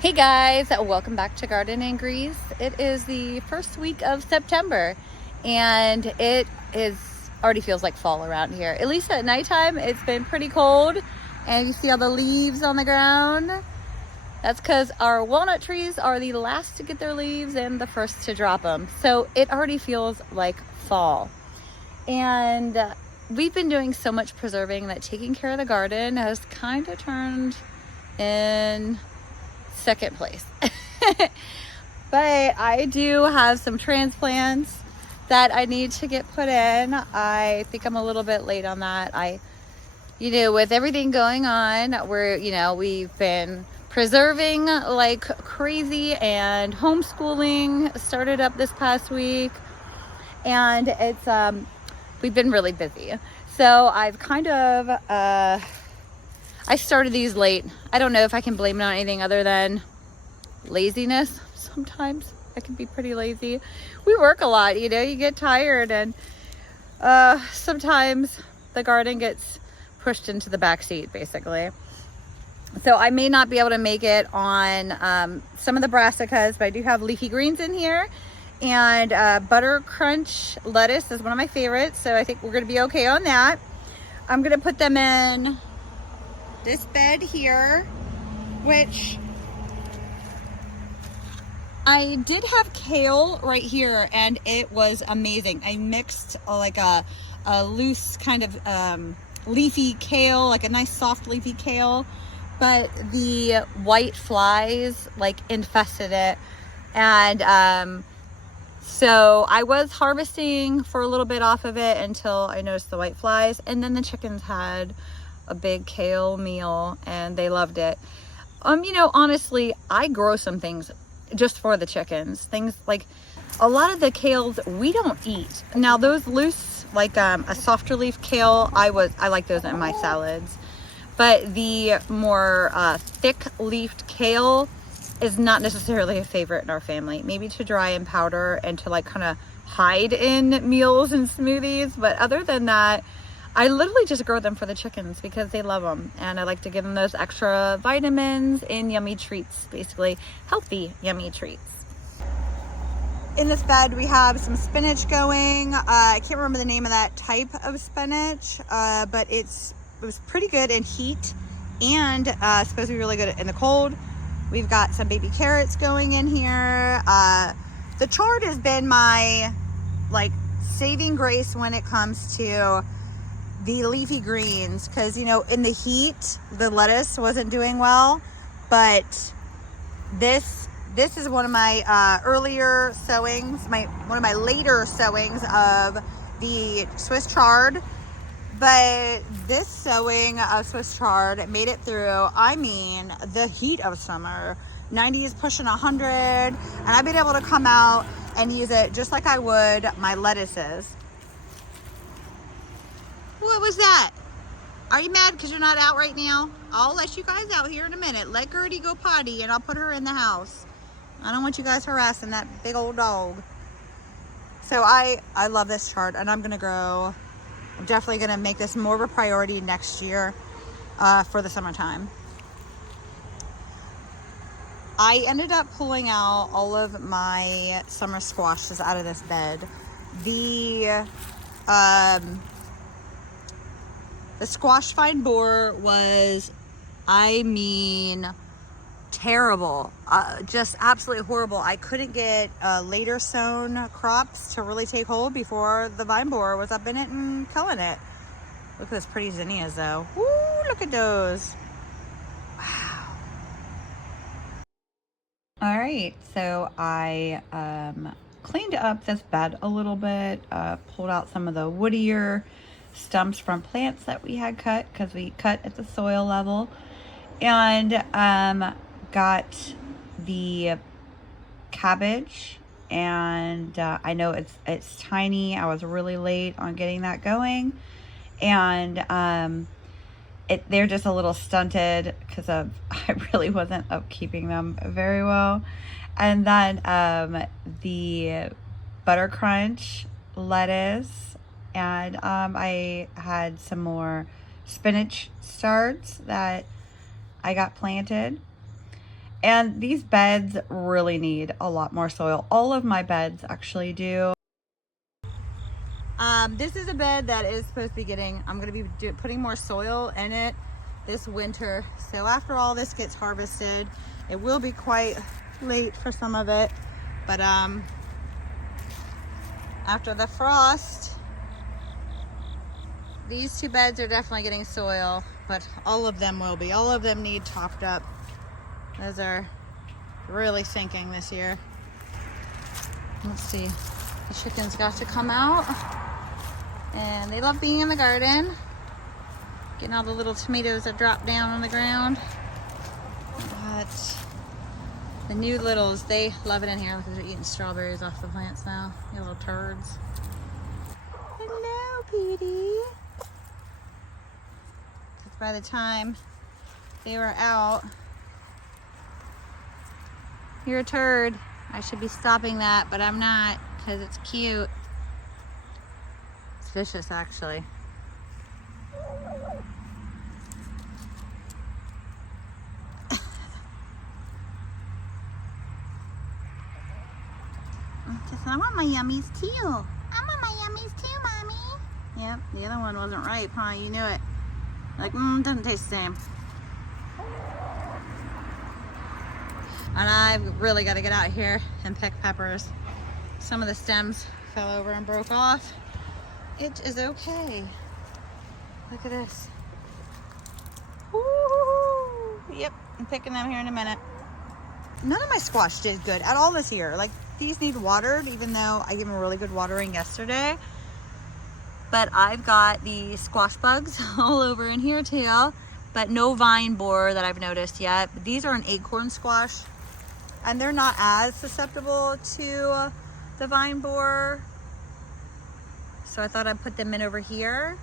Hey guys, welcome back to Garden and Grease. It is the first week of September and it is already feels like fall around here. At least at nighttime, it's been pretty cold and you see all the leaves on the ground. That's because our walnut trees are the last to get their leaves and the first to drop them. So it already feels like fall. And we've been doing so much preserving that taking care of the garden has kind of turned in second place. But I do have some transplants that I need to get put in. I think I'm a little bit late on that. With everything going on, we've been preserving like crazy, and homeschooling started up this past week, and we've been really busy. So I've kind of I started these late. I don't know if I can blame it on anything other than laziness. Sometimes I can be pretty lazy. We work a lot, you get tired, and sometimes the garden gets pushed into the back seat, basically. So I may not be able to make it on some of the brassicas, but I do have leafy greens in here. And butter crunch lettuce is one of my favorites, so I think we're going to be okay on that. I'm going to put them in this bed here, which I did have kale right here, and it was amazing. I mixed like a loose kind of leafy kale, like a nice soft leafy kale, but the white flies like infested it. And so I was harvesting for a little bit off of it until I noticed the white flies, and then the chickens had a big kale meal and they loved it. Honestly, I grow some things just for the chickens. Things like a lot of the kales we don't eat. Now those loose, like a softer leaf kale, I like those in my salads. But the more thick leafed kale is not necessarily a favorite in our family. Maybe to dry and powder and to like kind of hide in meals and smoothies. But other than that, I literally just grow them for the chickens because they love them. And I like to give them those extra vitamins and yummy treats, basically healthy, yummy treats. In this bed, we have some spinach going. I can't remember the name of that type of spinach, but it was pretty good in heat and supposed to be really good in the cold. We've got some baby carrots going in here. The chard has been my saving grace when it comes to the leafy greens, because in the heat the lettuce wasn't doing well, but this is one of my earlier sowings, one of my later sowings of the Swiss chard. But this sowing of Swiss chard made it through, the heat of summer. 90s pushing 100, and I've been able to come out and use it just like I would my lettuces. What was that? Are you mad because you're not out right now? I'll let you guys out here in a minute. Let Gertie go potty and I'll put her in the house. I don't want you guys harassing that big old dog. So I love this chard, and I'm definitely going to make this more of a priority next year for the summertime. I ended up pulling out all of my summer squashes out of this bed. The squash vine borer was, terrible. Just absolutely horrible. I couldn't get later sown crops to really take hold before the vine borer was up in it and killing it. Look at those pretty zinnias though. Woo, look at those. Wow. All right, so I cleaned up this bed a little bit, pulled out some of the woodier stumps from plants that we had cut, because we cut at the soil level, and got the cabbage, and I know it's tiny. I was really late on getting that going, and they're just a little stunted because I really wasn't upkeeping them very well. And then the butter crunch lettuce, and I had some more spinach starts that I got planted. And these beds really need a lot more soil. All of my beds actually do. This is a bed that is supposed to be getting, I'm going to be putting more soil in it this winter. So after all this gets harvested, it will be quite late for some of it. But after the frost, these two beds are definitely getting soil, but all of them will be. All of them need topped up. Those are really sinking this year. Let's see. The chickens got to come out. And they love being in the garden. Getting all the little tomatoes that drop down on the ground. But the new littles, they love it in here because they're eating strawberries off the plants now. You little turds. Hello, Petey. By the time they were out, you're a turd. I should be stopping that, but I'm not because it's cute. It's vicious, actually. I want my yummies too. I want my yummies too, Mommy. Yep, the other one wasn't ripe, huh? You knew it. Like, doesn't taste the same. And I've really got to get out here and pick peppers. Some of the stems fell over and broke off. It is okay. Look at this. Woo! Yep, I'm picking them here in a minute. None of my squash did good at all this year. Like, these need watered, even though I gave them a really good watering yesterday. But I've got the squash bugs all over in here too, but no vine borer that I've noticed yet. But these are an acorn squash, and they're not as susceptible to the vine borer. So I thought I'd put them in over here,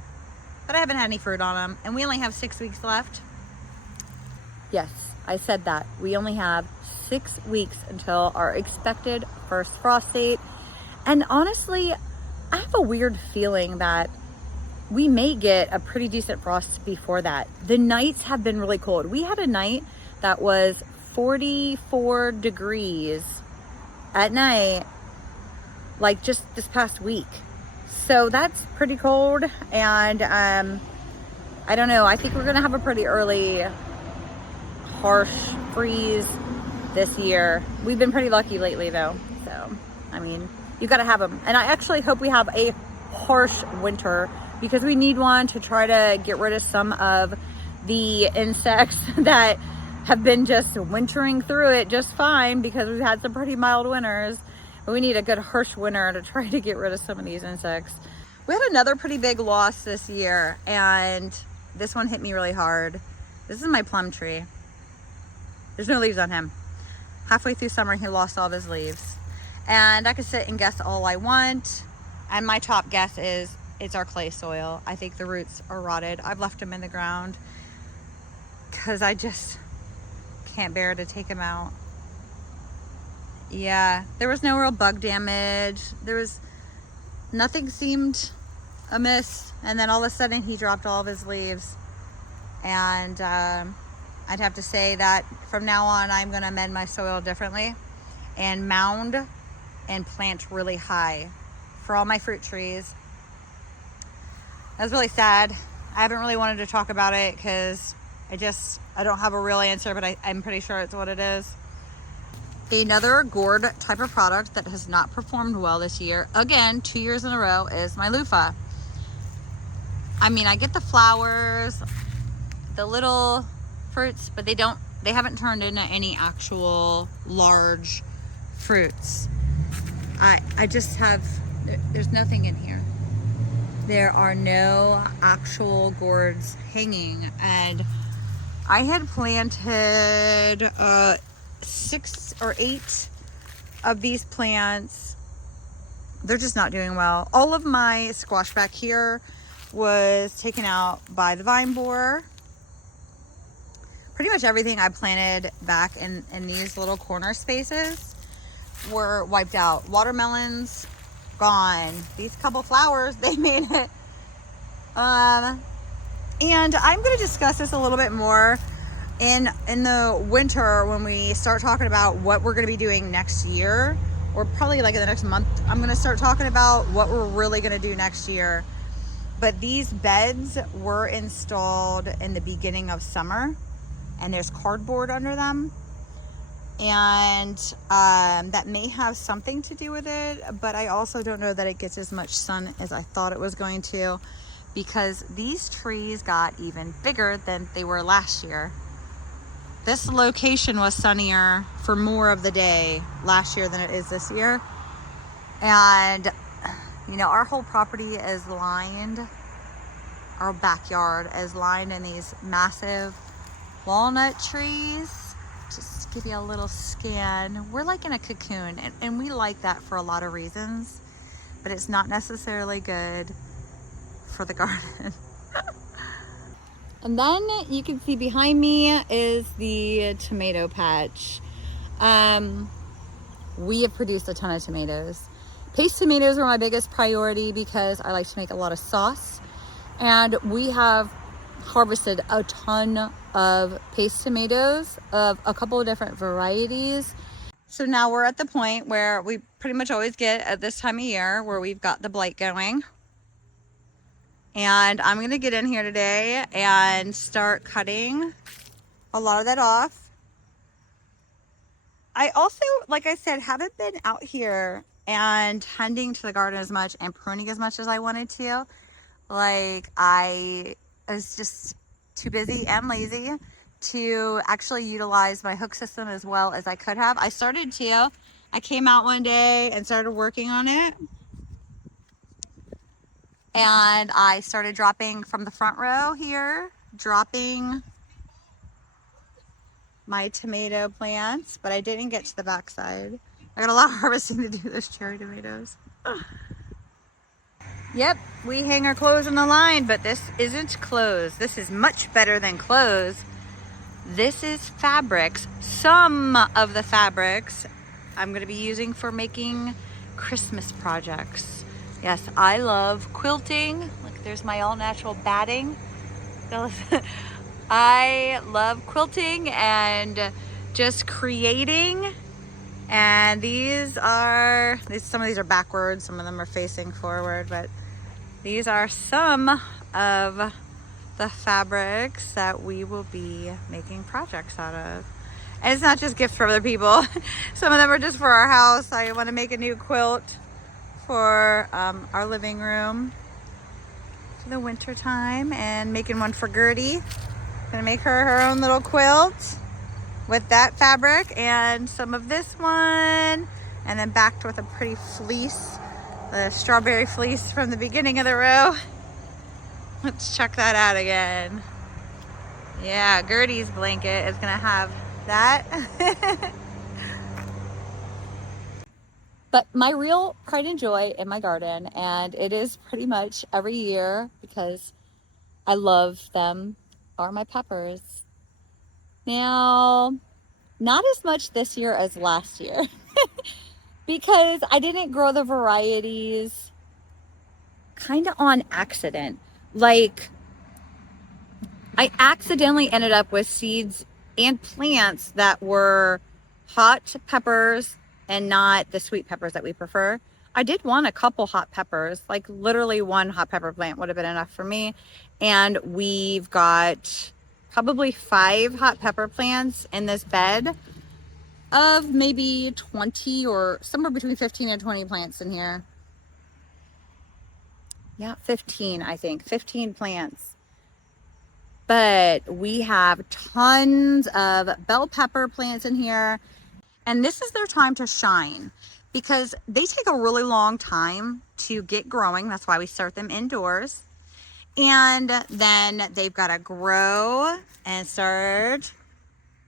but I haven't had any fruit on them, and we only have 6 weeks left. Yes, I said that. We only have 6 weeks until our expected first frost date. And honestly, I have a weird feeling that we may get a pretty decent frost before that. The nights have been really cold. We had a night that was 44 degrees at night, like just this past week. So that's pretty cold. And I don't know. I think we're gonna have a pretty early harsh freeze this year. We've been pretty lucky lately though. So, I mean, you got to have them. And I actually hope we have a harsh winter because we need one to try to get rid of some of the insects that have been just wintering through it just fine because we've had some pretty mild winters. But we need a good harsh winter to try to get rid of some of these insects. We had another pretty big loss this year, and this one hit me really hard. This is my plum tree. There's no leaves on him. Halfway through summer, he lost all of his leaves. And I could sit and guess all I want. And my top guess is it's our clay soil. I think the roots are rotted. I've left them in the ground because I just can't bear to take them out. Yeah, there was no real bug damage. There was nothing seemed amiss. And then all of a sudden he dropped all of his leaves. And I'd have to say that from now on, I'm going to amend my soil differently and mound and plant really high for all my fruit trees. That's really sad. I haven't really wanted to talk about it because I don't have a real answer, but I'm pretty sure it's what it is. Another gourd type of product that has not performed well this year, again, 2 years in a row, is my loofah. I mean, I get the flowers, the little fruits, but they haven't turned into any actual large fruits. I just have, there's nothing in here. There are no actual gourds hanging, and I had planted 6 or 8 of these plants. They're just not doing well. All of my squash back here was taken out by the vine borer. Pretty much everything I planted back in these little corner spaces were wiped out. Watermelons, gone. These couple flowers, they made it. And I'm going to discuss this a little bit more in the winter, when we start talking about what we're going to be doing next year, or probably like in the next month, I'm going to start talking about what we're really going to do next year. But these beds were installed in the beginning of summer, and there's cardboard under them, and that may have something to do with it, but I also don't know that it gets as much sun as I thought it was going to, because these trees got even bigger than they were last year. This location was sunnier for more of the day last year than it is this year. And, you know, our whole property is lined, our backyard is lined in these massive walnut trees. Just to give you a little scan. We're like in a cocoon, and we like that for a lot of reasons, but it's not necessarily good for the garden. And then you can see behind me is the tomato patch. We have produced a ton of tomatoes. Paste tomatoes are my biggest priority because I like to make a lot of sauce. And we have harvested a ton of paste tomatoes of a couple of different varieties. So now we're at the point where we pretty much always get at this time of year where we've got the blight going. And I'm gonna get in here today and start cutting a lot of that off. I also, like I said, haven't been out here and tending to the garden as much and pruning as much as I wanted to. Like, I was just too busy and lazy to actually utilize my hook system as well as I could have. I started to. I came out one day and started working on it. And I started dropping from the front row here, dropping my tomato plants, but I didn't get to the back side. I got a lot of harvesting to do, those cherry tomatoes. Yep, we hang our clothes on the line, but this isn't clothes. This is much better than clothes. This is fabrics. Some of the fabrics I'm going to be using for making Christmas projects. Yes, I love quilting. Look, there's my all natural batting. I love quilting and just creating. And some of these are backwards, some of them are facing forward, but these are some of the fabrics that we will be making projects out of. And it's not just gifts for other people. Some of them are just for our house. I want to make a new quilt for our living room for the winter time, and making one for Gertie. Gonna make her own little quilt with that fabric and some of this one, and then backed with a pretty fleece, the strawberry fleece from the beginning of the row. Let's check that out again. Yeah, Gertie's blanket is gonna have that. But my real pride and joy in my garden, and it is pretty much every year because I love them, are my peppers. Now, not as much this year as last year because I didn't grow the varieties kind of on accident. Like, I accidentally ended up with seeds and plants that were hot peppers and not the sweet peppers that we prefer. I did want a couple hot peppers, like literally one hot pepper plant would have been enough for me. And we've got probably 5 hot pepper plants in this bed of maybe 20 or somewhere between 15 and 20 plants in here. Yeah, 15, I think, 15 plants. But we have tons of bell pepper plants in here. And this is their time to shine because they take a really long time to get growing. That's why we start them indoors. And then they've got to grow and start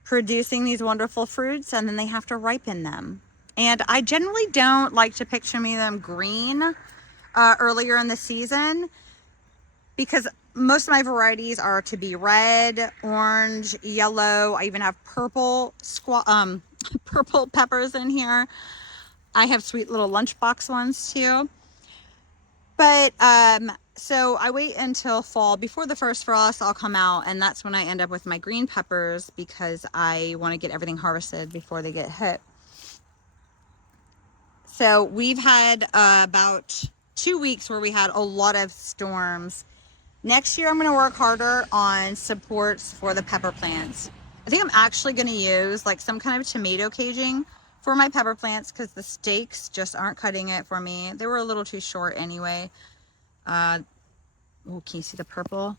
producing these wonderful fruits, and then they have to ripen them. And I generally don't like to picture them green earlier in the season because most of my varieties are to be red, orange, yellow. I even have purple purple peppers in here. I have sweet little lunchbox ones too. But So I wait until fall. Before the first frost, I'll come out, and that's when I end up with my green peppers because I want to get everything harvested before they get hit. So we've had about 2 weeks where we had a lot of storms. Next year, I'm going to work harder on supports for the pepper plants. I think I'm actually going to use like some kind of tomato caging for my pepper plants because the stakes just aren't cutting it for me. They were a little too short anyway. Oh, can you see the purple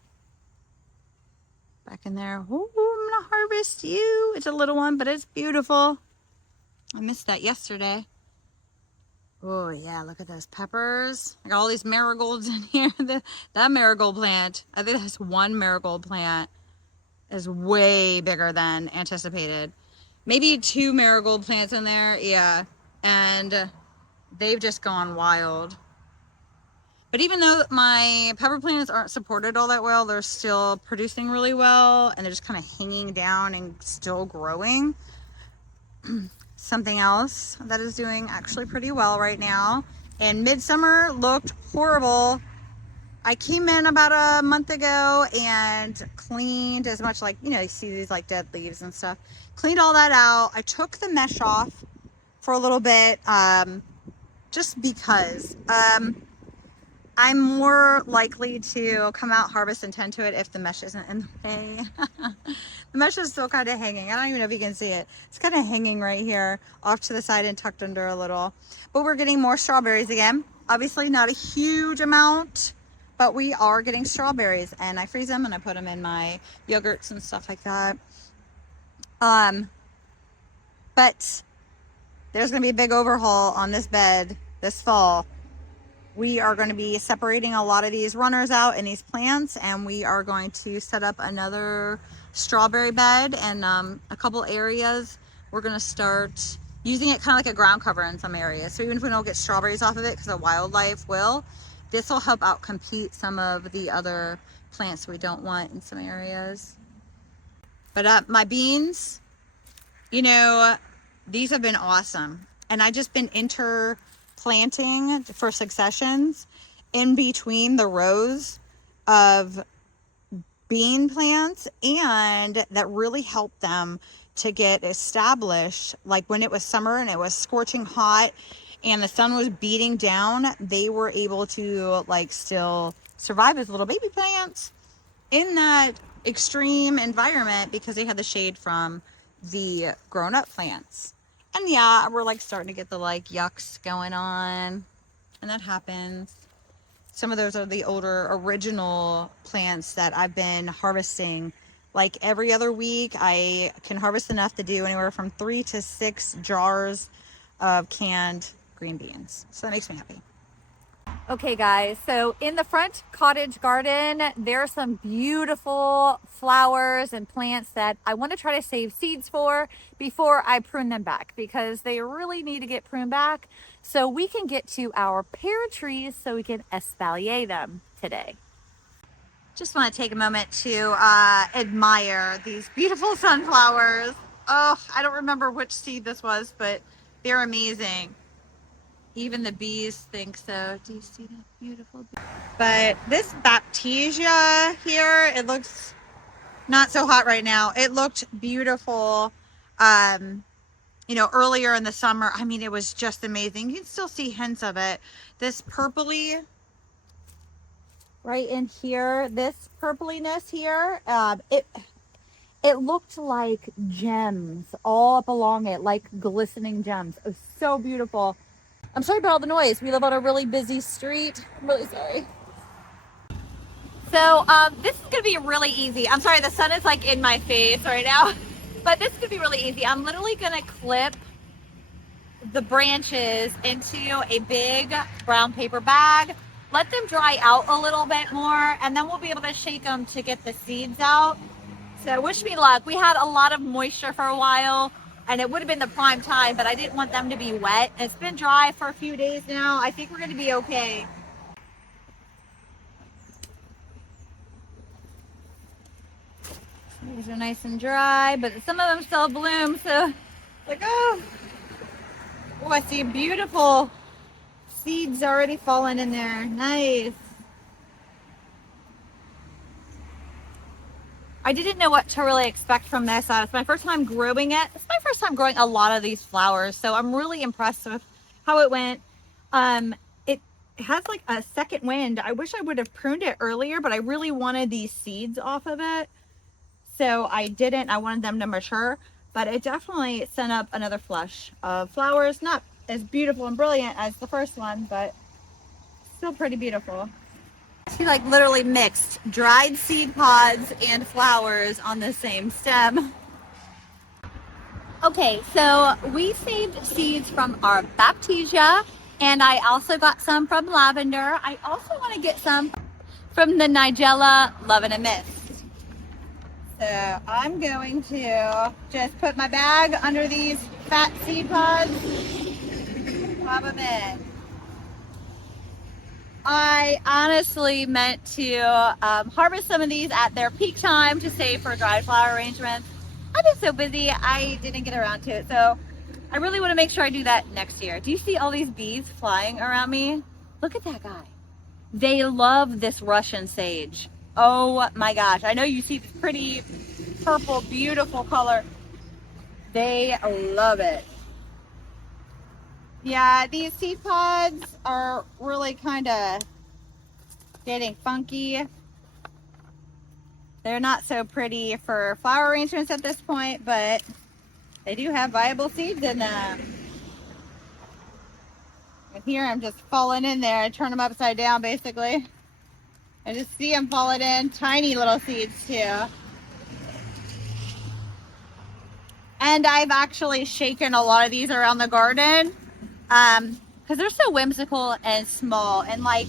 back in there? Oh, I'm going to harvest you. It's a little one, but it's beautiful. I missed that yesterday. Oh yeah, look at those peppers. I got all these marigolds in here. That marigold plant, I think that's one marigold plant, is way bigger than anticipated. Maybe 2 marigold plants in there, yeah. And they've just gone wild. But even though my pepper plants aren't supported all that well, they're still producing really well, and they're just kind of hanging down and still growing. Something else that is doing actually pretty well right now, and midsummer looked horrible. I came in about a month ago and cleaned as much, like, you know, you see these like dead leaves and stuff, cleaned all that out. I took the mesh off for a little bit, just because I'm more likely to come out, harvest, and tend to it if the mesh isn't in the way. The mesh is still kind of hanging. I don't even know if you can see it. It's kind of hanging right here off to the side and tucked under a little. But we're getting more strawberries again. Obviously not a huge amount, but we are getting strawberries, and I freeze them and I put them in my yogurts and stuff like that. But there's going to be a big overhaul on this bed this fall. We are going to be separating a lot of these runners out in these plants, and we are going to set up another strawberry bed, and a couple areas we're going to start using it kind of like a ground cover in some areas. So even if we don't get strawberries off of it, because the wildlife will, this will help out compete some of the other plants we don't want in some areas. But my beans, you know, these have been awesome, and I just been planting for successions in between the rows of bean plants, and that really helped them to get established. Like when it was summer and it was scorching hot and the sun was beating down, they were able to like still survive as little baby plants in that extreme environment because they had the shade from the grown-up plants. And yeah, we're like starting to get the like yucks going on, and that happens. Some of those are the older original plants that I've been harvesting. Like every other week, I can harvest enough to do anywhere from 3 to 6 jars of canned green beans. So that makes me happy. Okay guys, so in the front cottage garden, there are some beautiful flowers and plants that I want to try to save seeds for before I prune them back, because they really need to get pruned back so we can get to our pear trees so we can espalier them today. Just want to take a moment to admire these beautiful sunflowers. Oh, I don't remember which seed this was, but they're amazing. Even the bees think so. Do you see that beautiful bee? But this Baptisia here, it looks not so hot right now. It looked beautiful, you know, earlier in the summer. I mean, it was just amazing. You can still see hints of it. This purpley right in here, this purpliness here, it looked like gems all up along it, like glistening gems. It was so beautiful. I'm sorry about all the noise. We live on a really busy street. I'm really sorry. So this is gonna be really easy. I'm sorry, the sun is like in my face right now, but this is gonna be really easy. I'm literally gonna clip the branches into a big brown paper bag, let them dry out a little bit more, and then we'll be able to shake them to get the seeds out. So wish me luck. We had a lot of moisture for a while, and it would have been the prime time, but I didn't want them to be wet. It's been dry for a few days now. I think we're going to be okay. These are nice and dry, but some of them still bloom, so like, oh, I see beautiful seeds already falling in there. Nice. I didn't know what to really expect from this. It's my first time growing it. It's my first time growing a lot of these flowers, so I'm really impressed with how it went. It has like a second wind. I wish I would have pruned it earlier, but I really wanted these seeds off of it, so I didn't. I wanted them to mature, but it definitely sent up another flush of flowers. Not as beautiful and brilliant as the first one, but still pretty beautiful. She like literally mixed dried seed pods and flowers on the same stem. Okay, so we saved seeds from our Baptisia, and I also got some from lavender. I also want to get some from the Nigella Love in a Mist. So I'm going to just put my bag under these fat seed pods, pop them in. I honestly meant to harvest some of these at their peak time to save for dried flower arrangements. I've been so busy, I didn't get around to it. So I really want to make sure I do that next year. Do you see all these bees flying around me? Look at that guy. They love this Russian sage. Oh my gosh. I know you see this pretty purple, beautiful color. They love it. Yeah, these seed pods are really kind of getting funky. They're not so pretty for flower arrangements at this point, but they do have viable seeds in them. And here I'm just falling in there. I turn them upside down basically. I just see them falling in. Tiny little seeds too. And I've actually shaken a lot of these around the garden because they're so whimsical and small, and like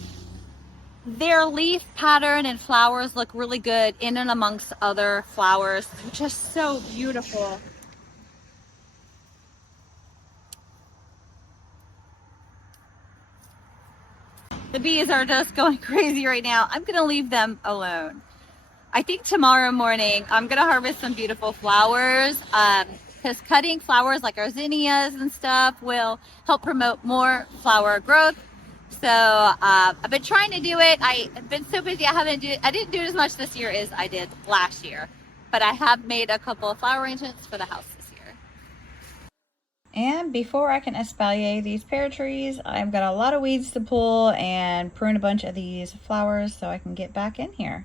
their leaf pattern and flowers look really good in and amongst other flowers. They're just so beautiful. The bees are just going crazy right now. I'm gonna leave them alone. I think tomorrow morning I'm gonna harvest some beautiful flowers, because cutting flowers like our zinnias and stuff will help promote more flower growth. So I've been trying to do it. I've been so busy I didn't do it as much this year as I did last year, but I have made a couple of flower arrangements for the house this year. And before I can espalier these pear trees, I've got a lot of weeds to pull and prune a bunch of these flowers so I can get back in here.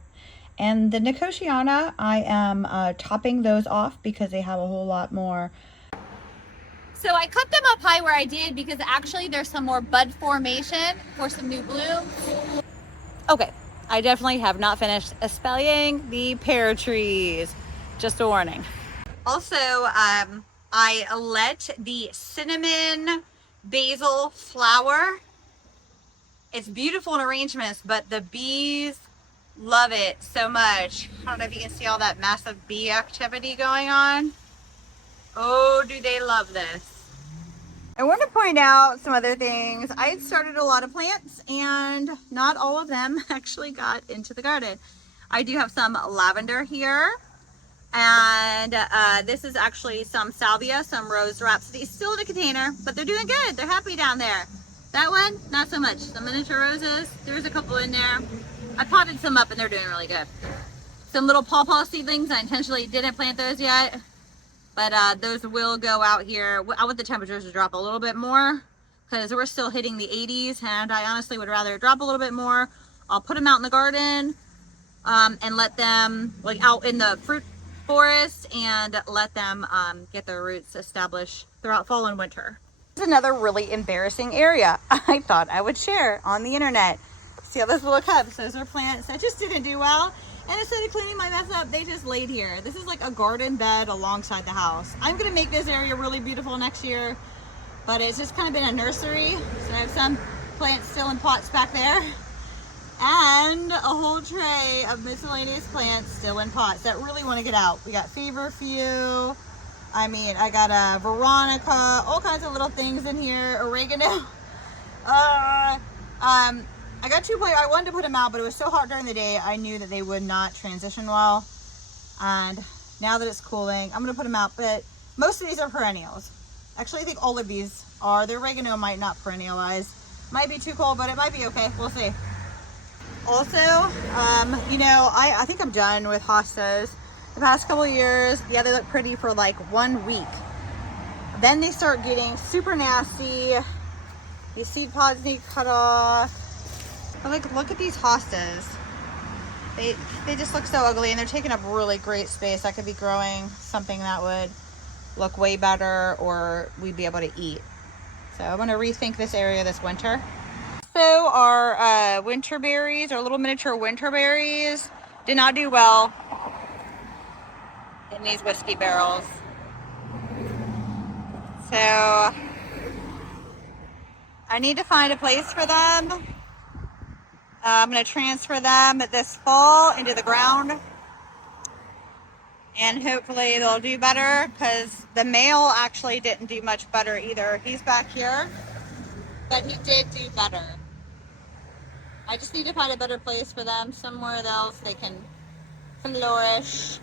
And the Nicotiana, I am topping those off because they have a whole lot more. So I cut them up high where I did because actually there's some more bud formation for some new blooms. Okay, I definitely have not finished espaliering the pear trees. Just a warning. Also, I let the cinnamon basil flower. It's beautiful in arrangements, but the bees love it so much. I don't know if you can see all that massive bee activity going on. Oh, do they love this. I want to point out some other things. I had started a lot of plants and not all of them actually got into the garden. I do have some lavender here, and this is actually some salvia, some rose rhapsody, still in a container, but they're doing good. They're happy down there. That one, not so much. The miniature roses, there's a couple in there. I potted some up and they're doing really good. Some little pawpaw seedlings, I intentionally didn't plant those yet, but those will go out here. I want the temperatures to drop a little bit more because we're still hitting the 80s, and I honestly would rather drop a little bit more. I'll put them out in the garden and let them, like out in the fruit forest, and let them get their roots established throughout fall and winter. This is another really embarrassing area I thought I would share on the internet. See all those little cups? Those are plants that just didn't do well. And instead of cleaning my mess up, they just laid here. This is like a garden bed alongside the house. I'm gonna make this area really beautiful next year, but it's just kind of been a nursery. So I have some plants still in pots back there, and a whole tray of miscellaneous plants still in pots that really want to get out. We got feverfew. I mean, I got a Veronica, all kinds of little things in here, oregano. I got 2 plants. I wanted to put them out, but it was so hot during the day, I knew that they would not transition well. And now that it's cooling, I'm going to put them out, but most of these are perennials. Actually, I think all of these are. The oregano might not perennialize. Might be too cold, but it might be okay. We'll see. Also, you know, I think I'm done with hostas. the past couple of years, yeah, they look pretty for like 1 week. Then they start getting super nasty. These seed pods need cut off. But like, look at these hostas. They just look so ugly, and they're taking up really great space. I could be growing something that would look way better, or we'd be able to eat. So I'm gonna rethink this area this winter. So our winterberries, our little miniature winterberries, did not do well in these whiskey barrels. So I need to find a place for them. I'm going to transfer them this fall into the ground, and hopefully they'll do better, because the male actually didn't do much better either. He's back here, but he did do better. I just need to find a better place for them, somewhere else they can flourish.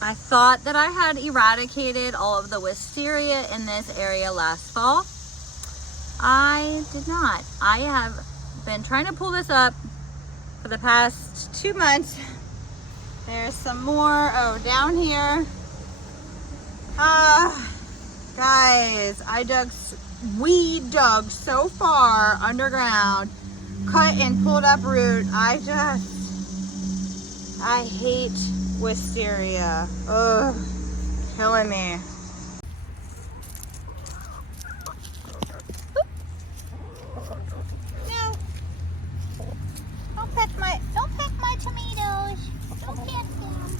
I thought that I had eradicated all of the wisteria in this area last fall. I did not. I have been trying to pull this up for the past 2 months. There's some more, oh, down here. Guys, we dug so far underground, cut and pulled up root. I hate wisteria. Ugh, killing me. Don't peck my tomatoes. Don't peck them.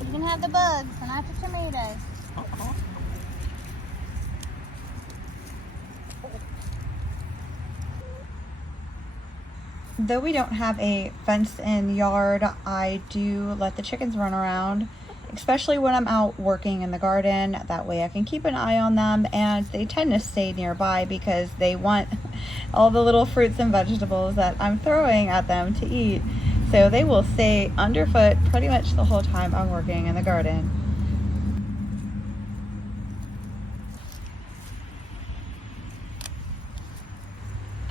You can have the bugs, and not the tomatoes. Though we don't have a fenced-in yard, I do let the chickens run around, especially when I'm out working in the garden. That way I can keep an eye on them, and they tend to stay nearby because they want all the little fruits and vegetables that I'm throwing at them to eat. So they will stay underfoot pretty much the whole time I'm working in the garden.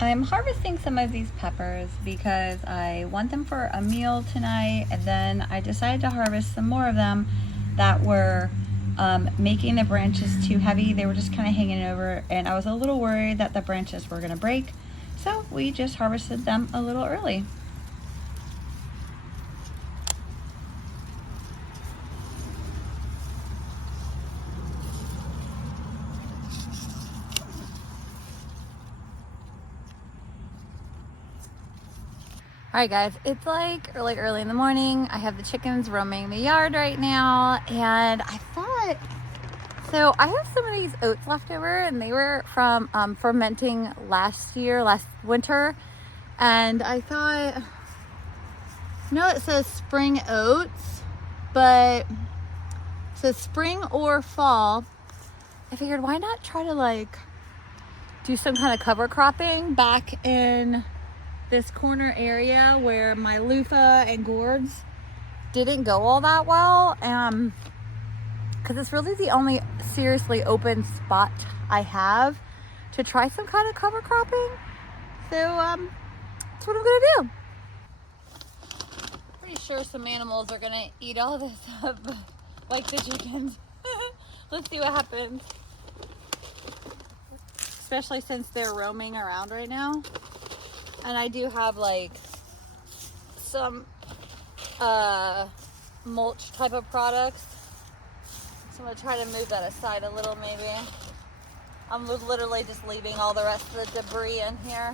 I'm harvesting some of these peppers because I want them for a meal tonight, and then I decided to harvest some more of them that were making the branches too heavy. They were just kind of hanging over, and I was a little worried that the branches were going to break, so we just harvested them a little early. All right, guys, it's like early in the morning. I have the chickens roaming the yard right now, and I thought, so I have some of these oats left over, and they were from fermenting last winter, and I thought, it says spring oats, but it says spring or fall. I figured, why not try to like do some kind of cover cropping back in this corner area where my loofah and gourds didn't go all that well, because it's really the only seriously open spot I have to try some kind of cover cropping. So that's what I'm gonna do. Pretty sure some animals are gonna eat all this up, like the chickens. Let's see what happens, especially since they're roaming around right now. And I do have like some mulch type of products. So I'm gonna try to move that aside a little maybe. I'm literally just leaving all the rest of the debris in here.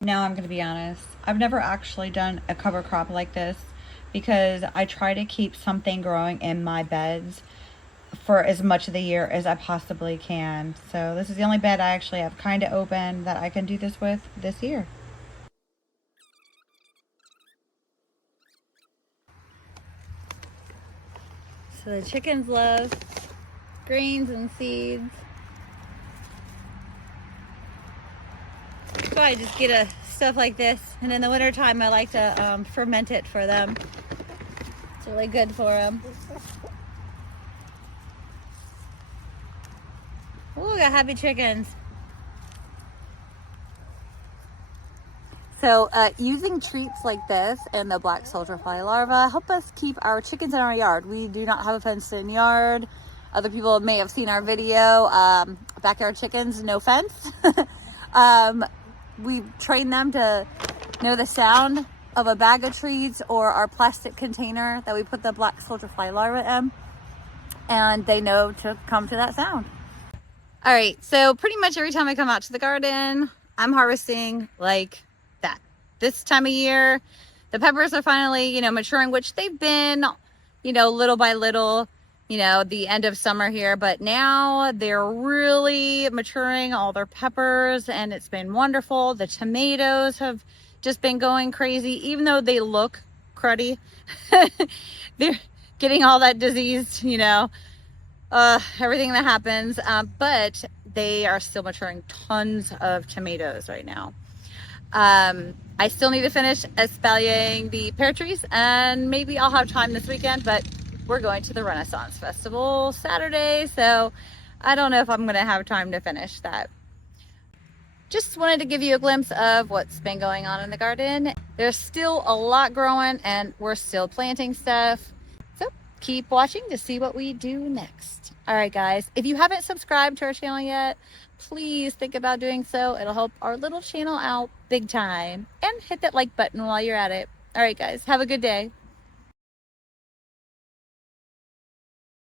Now I'm gonna be honest, I've never actually done a cover crop like this, because I try to keep something growing in my beds for as much of the year as I possibly can. So this is the only bed I actually have kind of open that I can do this with this year. So the chickens love greens and seeds. So I just get stuff like this, and in the wintertime I like to ferment it for them. It's really good for them. we got happy chickens. So using treats like this and the black soldier fly larva help us keep our chickens in our yard. We do not have a fenced in yard. Other people may have seen our video, backyard chickens, no fence. We train them to know the sound of a bag of treats or our plastic container that we put the black soldier fly larva in, and they know to come to that sound. All right, so pretty much every time I come out to the garden, I'm harvesting like that. This time of year, the peppers are finally, you know, maturing, which they've been, you know, little by little, you know, the end of summer here, but now they're really maturing all their peppers, and it's been wonderful. The tomatoes have just been going crazy, even though they look cruddy. They're getting all that disease, you know, everything that happens, but they are still maturing tons of tomatoes right now. I still need to finish espaliering the pear trees, and maybe I'll have time this weekend, but we're going to the Renaissance Festival Saturday, so I don't know if I'm gonna have time to finish that. Just wanted to give you a glimpse of what's been going on in the garden. There's still a lot growing, and we're still planting stuff, so keep watching to see what we do next. All right, guys, if you haven't subscribed to our channel yet, please think about doing so. It'll help our little channel out big time. And hit that like button while you're at it. All right, guys, have a good day.